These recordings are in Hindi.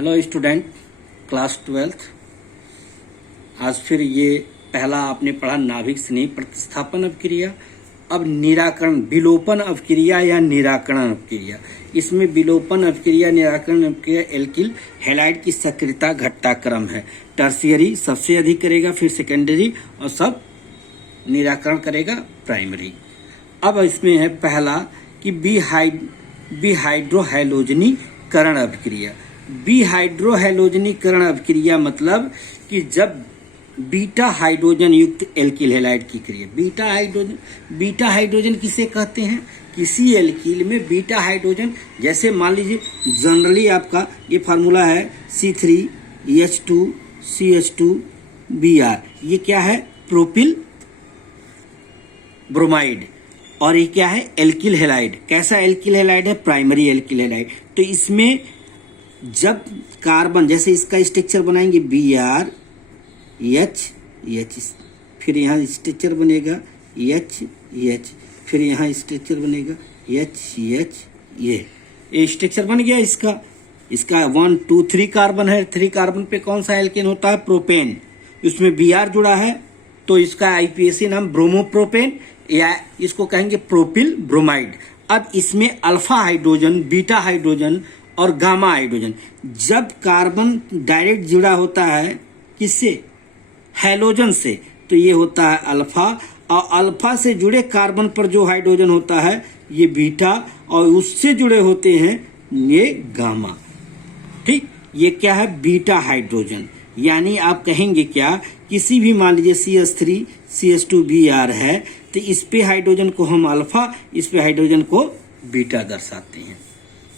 Hello student, class 12th। आज फिर ये पहला आपने पढ़ा नाभिक स्नेह प्रतिस्थापन अपक्रिया। अब निराकरण, विलोपन अपक्रिया या निराकरण अपक्रिया। इसमें विलोपन अपक्रिया, निराकरण अपक्रिया एल्किल हैलाइड की सक्रियता घटता क्रम है। टर्शियरी सबसे अधिक करेगा, फिर सेकेंडरी और सब निराकरण करेगा प्राइमरी। अब इसमें है पहला कि बिहाइड्रोहैलोजनीकरण अपक्रिया। बिहाइड्रोहैलोजनीकरण अपक्रिया मतलब कि जब बीटा हाइड्रोजन युक्त एल्किल हैलाइड की क्रिया। बीटा हाइड्रोजन किसे कहते हैं? किसी एल्किल में बीटा हाइड्रोजन, जैसे मान लीजिए जनरली आपका ये फार्मूला है C3H2CH2Br। ये क्या है? Propyl bromide. और ये क्या है? Alkyl halide. कैसा एल्किल हैलाइड है? Primary alkyl halide. तो इसमें जब कार्बन, जैसे इसका स्ट्रक्चर बनाएंगे BrHH, फिर यहाँ स्ट्रक्चर बनेगा HH, फिर यहाँ स्ट्रक्चर बनेगा HH। ये स्ट्रक्चर बन गया इसका 1 2 3 कार्बन है। 3 कार्बन पे कौन सा एल्केन होता है? प्रोपेन। उसमें Br जुड़ा है तो इसका आईपीएसी नाम ब्रोमोप्रोपेन या इसको कहेंगे प्रोपिल ब्रोमाइड। अब इसमें अल्फा हाइड्रोजन, बीटा हाइड्रोजन और गामा हाइड्रोजन, जब कार्बन डायरेक्ट जुड़ा होता है किससे? हैलोजन से, तो ये होता है अल्फा। और अल्फा से जुड़े कार्बन पर जो हाइड्रोजन होता है ये बीटा, और उससे जुड़े होते हैं ये गामा। ठीक, ये क्या है? Beta hydrogen. यानी आप कहेंगे क्या, किसी भी मान लीजिए CH3CH2Br है तो इस पे हाइड्रोजन को हम अल्फा, इस पे हाइड्रोजन को बीटा दर्शाते हैं।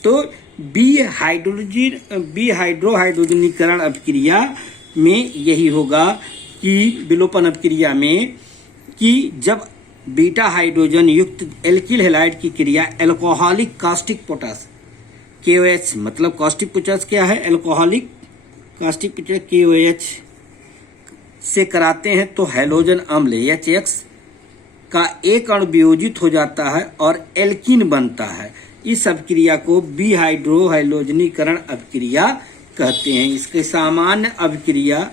तो बिहाइड्रोहाइड्रोजनीकरण अपक्रिया में यही होगा कि विलोपन अपक्रिया में कि जब बीटा हाइड्रोजन युक्त एल्किल हैलाइड की क्रिया एल्कोहलिक कास्टिक पोटास KOH, मतलब कास्टिक पोटास क्या है? एल्कोहलिक कास्टिक पोटास KOH से कराते हैं तो हैलोजन अम्ल HX का एक अणु वियोजित हो जाता है और एल्कीन बनता है। इस अपक्रिया को बिहाइड्रोहैलोजनीकरण अपक्रिया कहते हैं। इसके सामान्य अपक्रिया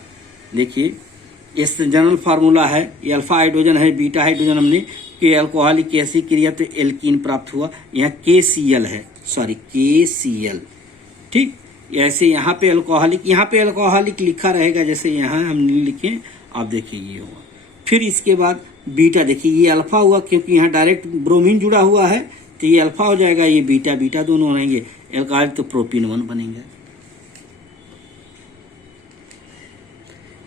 देखिए, इस जनरल फार्मूला है, ये अल्फा हाइड्रोजन है, बीटा हाइड्रोजन हमने कि अल्कोहलिक ऐसी क्रिया तो एल्कीन प्राप्त हुआ। यहाँ KCl है, KCl। ठीक, ऐसे यहाँ पे अल्कोहलिक लिखा रहेगा, जैसे यहाँ हम लिखे, आप देखिए ये हुआ। फिर इसके बाद बीटा, देखिए ये अल्फा हुआ क्योंकि यहाँ डायरेक्ट ब्रोमीन जुड़ा हुआ है तो ये अल्फा हो जाएगा, ये बीटा दोनों रहेंगे। एल्कोहलिक तो प्रोपीन 1 बनेंगे।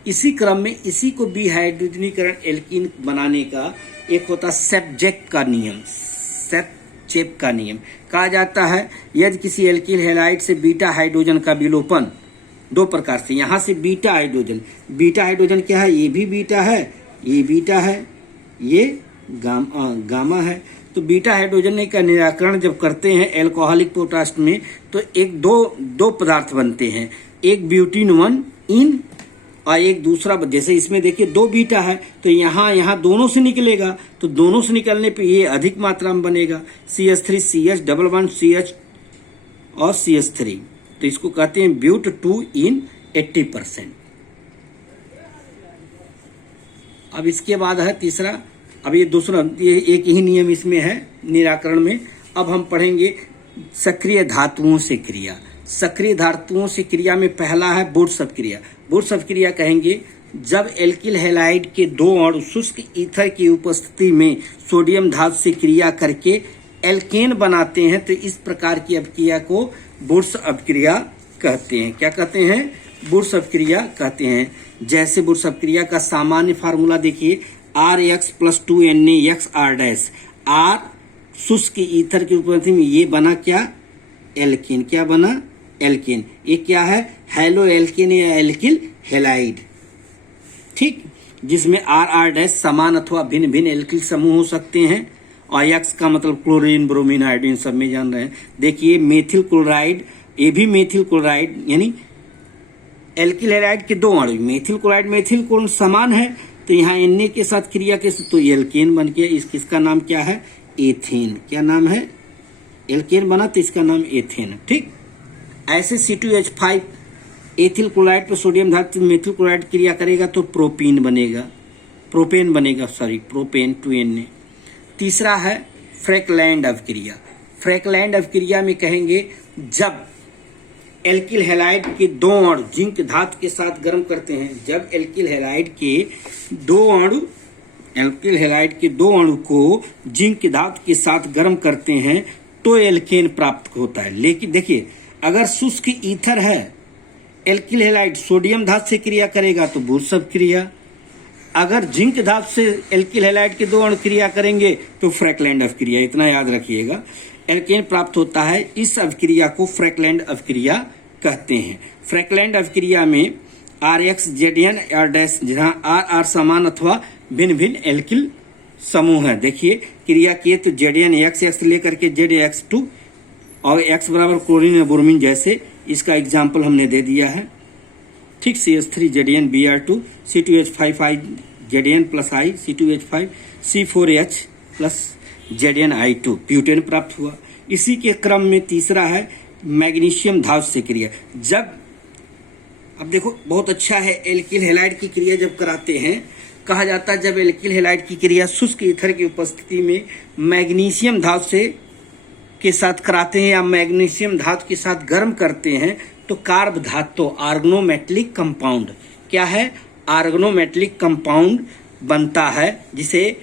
इसी क्रम में इसी को बिहाइड्रोजनीकरण एल्कीन बनाने का एक होता सेप्चेक का नियम कहा जाता है। यदि किसी एल्किल हैलाइड से बीटा हाइड्रोजन का विलोपन दो प्रकार से, यहां से बीटा हाइड्रोजन क्या है? ये भी बीटा है, ये बीटा है, ये गामा है। तो बीटा हाइड्रोजन का निराकरण जब करते हैं एल्कोहलिक पोटाश में तो एक दो पदार्थ बनते हैं, एक ब्यूटीन 1 इन और एक दूसरा, जैसे इसमें देखिए 2 बीटा है तो यहाँ दोनों से निकलेगा, तो दोनों से निकलने पे ये अधिक मात्रा में बनेगा CH3CH डबल बॉन्ड CH और CH3, तो इसको कहते हैं ब्यूट 2 इन 80%। अब इसके बाद है तीसरा, अब ये दूसरा, ये एक ही नियम इसमें है निराकरण में। अब हम पढ़ेंगे सक्रिय धातुओं से क्रिया। सक्रिय धातुओं से क्रिया में पहला है वुड्स अपक्रिया। वुड्स अपक्रिया कहेंगे जब एल्किल हैलाइड के 2 अणु शुष्क ईथर की उपस्थिति में सोडियम धातु से क्रिया करके एल्केन बनाते हैं तो इस प्रकार की अपक्रिया को वुड्स अपक्रिया कहते हैं। क्या कहते हैं? वुड्स अपक्रिया कहते हैं। जैसे वुड्स अपक्रिया का सामान्य फार्मूला देखिए, RX + 2NaXR'। R शुष्क ईथर की उपस्थिति में ये बना क्या? एल्केन। क्या बना? एल्केन। ये क्या है? हैलो एल्केन या एल्किल हैलाइड। ठीक, जिसमें RR' समान अथवा भिन्न भिन्न एल्किल समूह हो सकते हैं, और X का मतलब क्लोरीन, ब्रोमीन, आयोडीन सब में जान रहे हैं। देखिए मेथिल क्लोराइड, ये भी मेथिल क्लोराइड, यानी एल्किल हैलाइड के 2 अणु, मेथिल क्लोराइड मेथिल कोण समान है तो यहाँ Na के साथ क्रिया के तो एल्केन बन गया। इसका नाम क्या है? एथेन। क्या नाम है? एल्केन बना तो इसका नाम एथेन। ठीक, ऐसे C2H5 एथिल क्लोराइड पर सोडियम धातु मेथिल क्लोराइड क्रिया करेगा तो प्रोपेन बनेगा 2Na। तीसरा है फ्रैकलैंड अभिक्रिया। फ्रैकलैंड अभिक्रिया में कहेंगे जब एल्किल हैलाइड के 2 अणु जिंक धातु के साथ गर्म करते हैं, जब एल्किल हैलाइड के 2 अणु को जिंक धातु के साथ गर्म करते हैं तो एल्केन प्राप्त होता है। लेकिन देखिए, अगर शुष्क ईथर है, एल्किल हैलाइड सोडियम धातु से क्रिया करेगा तो बुर्स अभिक्रिया, अगर जिंक धातु से एल्किल हैलाइड के 2 अणु क्रिया करेंगे तो फ्रैकलैंड अभिक्रिया। इतना याद रखिएगा, एल्केन प्राप्त होता है। इस अभिक्रिया को फ्रैकलैंड अभिक्रिया कहते हैं। फ्रैकलैंड अभिक्रिया में RX ZN R डैश, जहाँ R समान अथवा भिन्न भिन्न एल्किल समूह है। देखिए क्रिया किए तो ZN X लेकर के ZX2 और X बराबर क्लोरीन और ब्रोमीन, जैसे इसका एग्जाम्पल हमने दे दिया है। ठीक, CH3 ZN Br2 C2H5 ZN plus I C2H5 C4H plus ZN I2 butane प्राप्त हुआ। इसी के क्रम में तीसरा है मैग्नीशियम धातु से क्रिया। जब अब देखो बहुत अच्छा है, एल्किल हैलाइड की क्रिया जब कराते हैं, कहा जाता है जब एल्किल हैलाइड की क्रिया शुष्क ईथर की उपस्थिति में मैग्नीशियम धातु से के साथ कराते हैं या मैग्नीशियम धातु के साथ गर्म करते हैं तो कार्ब धातु आर्गनोमेटलिक कंपाउंड, क्या है, आर्गनोमेटलिक कंपाउंड बनता है, जिसे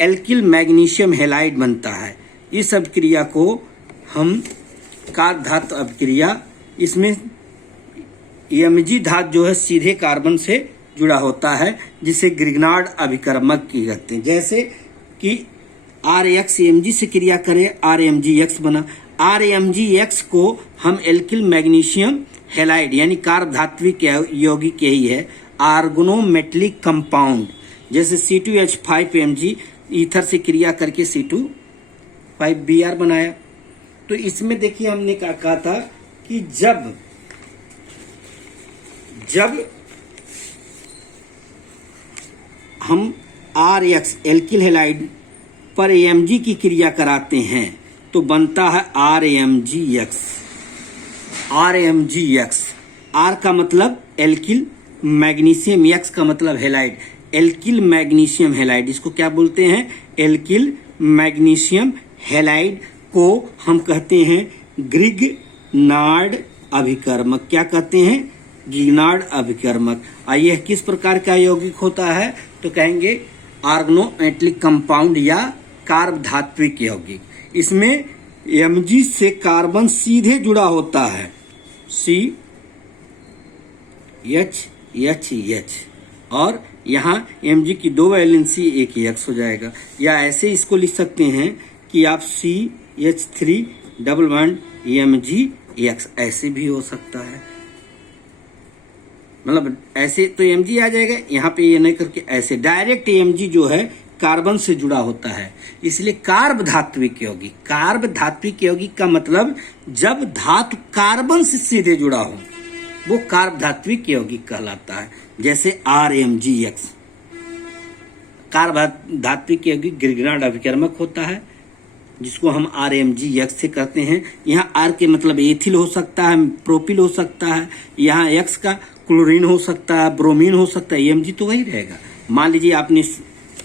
एल्किल मैग्नीशियम हैलाइड बनता है। इस अभिक्रिया को हम कार्ब धातु अभिक्रिया, इसमें Mg धातु जो है सीधे कार्बन से जुड़ा होता है, जिसे ग्रिग्नार्ड अभिकर्मक की कहते हैं। जैसे कि RX Mg से क्रिया करें, RMgX बना। RMgX को हम एल्किल मैग्नीशियम हैलाइड यानी कार्ब धात्विक यौगिक यही है, आर्गोनोमेटलिक कंपाउंड। जैसे C2H5Mg ईथर से क्रिया करके C2 5Br बनाया। तो इसमें देखिए हमने क्या कहा था कि जब हम RX एल्किल हैलाइड पर Mg की क्रिया कराते हैं तो बनता है RMgX। R का मतलब एल्किल मैग्नीशियम, X का मतलब हैलाइड, एल्किल मैग्नीशियम हैलाइड। इसको क्या बोलते हैं, एल्किल मैग्नीशियम हैलाइड को हम कहते हैं ग्रिग्नार्ड अभिकर्मक। क्या कहते हैं, ग्रिग्नार्ड अभिकर्मक। आइए किस प्रकार का यौगिक होता है, तो कहेंगे आर्गनोमेटलिक कंपाउंड या कार्ब धात्विक यौगिक। इसमें Mg से कार्बन सीधे जुड़ा होता है, CH और यहाँ Mg की 2 वैलेंसी एक X हो जाएगा। या ऐसे इसको लिख सकते हैं कि आप CH3 डबल बॉन्ड MgX, ऐसे भी हो सकता है। मतलब ऐसे तो Mg आ जाएगा, यहाँ पे ये नहीं करके ऐसे डायरेक्ट Mg जो है कार्बन से जुड़ा होता है, इसलिए कार्ब धात्विक यौगिक। कार्ब धात्विक यौगिक का मतलब जब धातु कार्बन से सीधे जुड़ा हो वो कार्ब धात्विक यौगिक कहलाता है। जैसे RMgX कार्ब धात्विक यौगिक ग्रिग्नार्ड अभिकर्मक होता है, जिसको हम RMgX से कहते हैं। यहाँ R के मतलब एथिल हो सकता है, प्रोपिल हो सकता है, यहाँ X का क्लोरीन हो सकता है, ब्रोमीन हो सकता है, Mg तो वही रहेगा। मान लीजिए आपने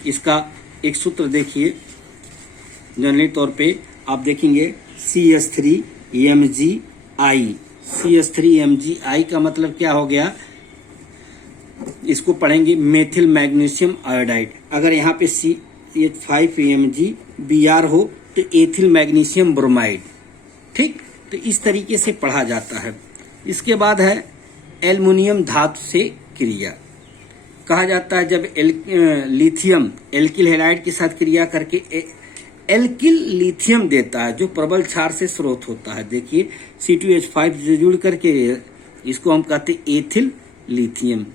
इसका एक सूत्र देखिए, जनरली तौर पे आप देखेंगे CH3MgI का मतलब क्या हो गया, इसको पढ़ेंगे मेथिल मैग्नीशियम आयोडाइड। अगर यहाँ पे CH5MgBr हो तो एथिल मैग्नीशियम ब्रोमाइड। ठीक, तो इस तरीके से पढ़ा जाता है। इसके बाद है एल्युमिनियम धातु से क्रिया। कहा जाता है जब लिथियम एल्किल हैलाइड के साथ क्रिया करके एल्किल लिथियम देता है, जो प्रबल क्षार से स्रोत होता है। देखिए C2H5 से जुड़ करके इसको हम कहते हैं एथिल लिथियम।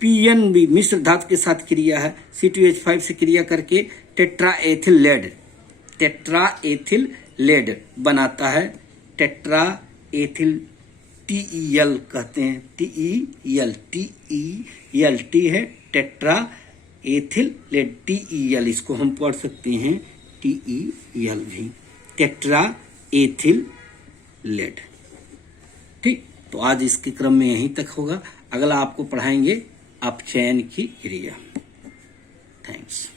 PnB मिश्र धातु के साथ क्रिया है, C2H5 से क्रिया करके टेट्रा एथिल लेड बनाता है। टेट्रा एथिल TEL कहते हैं, TEL T है टेट्रा एथिल लेड, TEL इसको हम पढ़ सकते हैं TEL भी, टेट्रा एथिल लेड। ठीक, तो आज इसके क्रम में यहीं तक होगा। अगला आपको पढ़ाएंगे अपचयन की क्रिया। थैंक्स।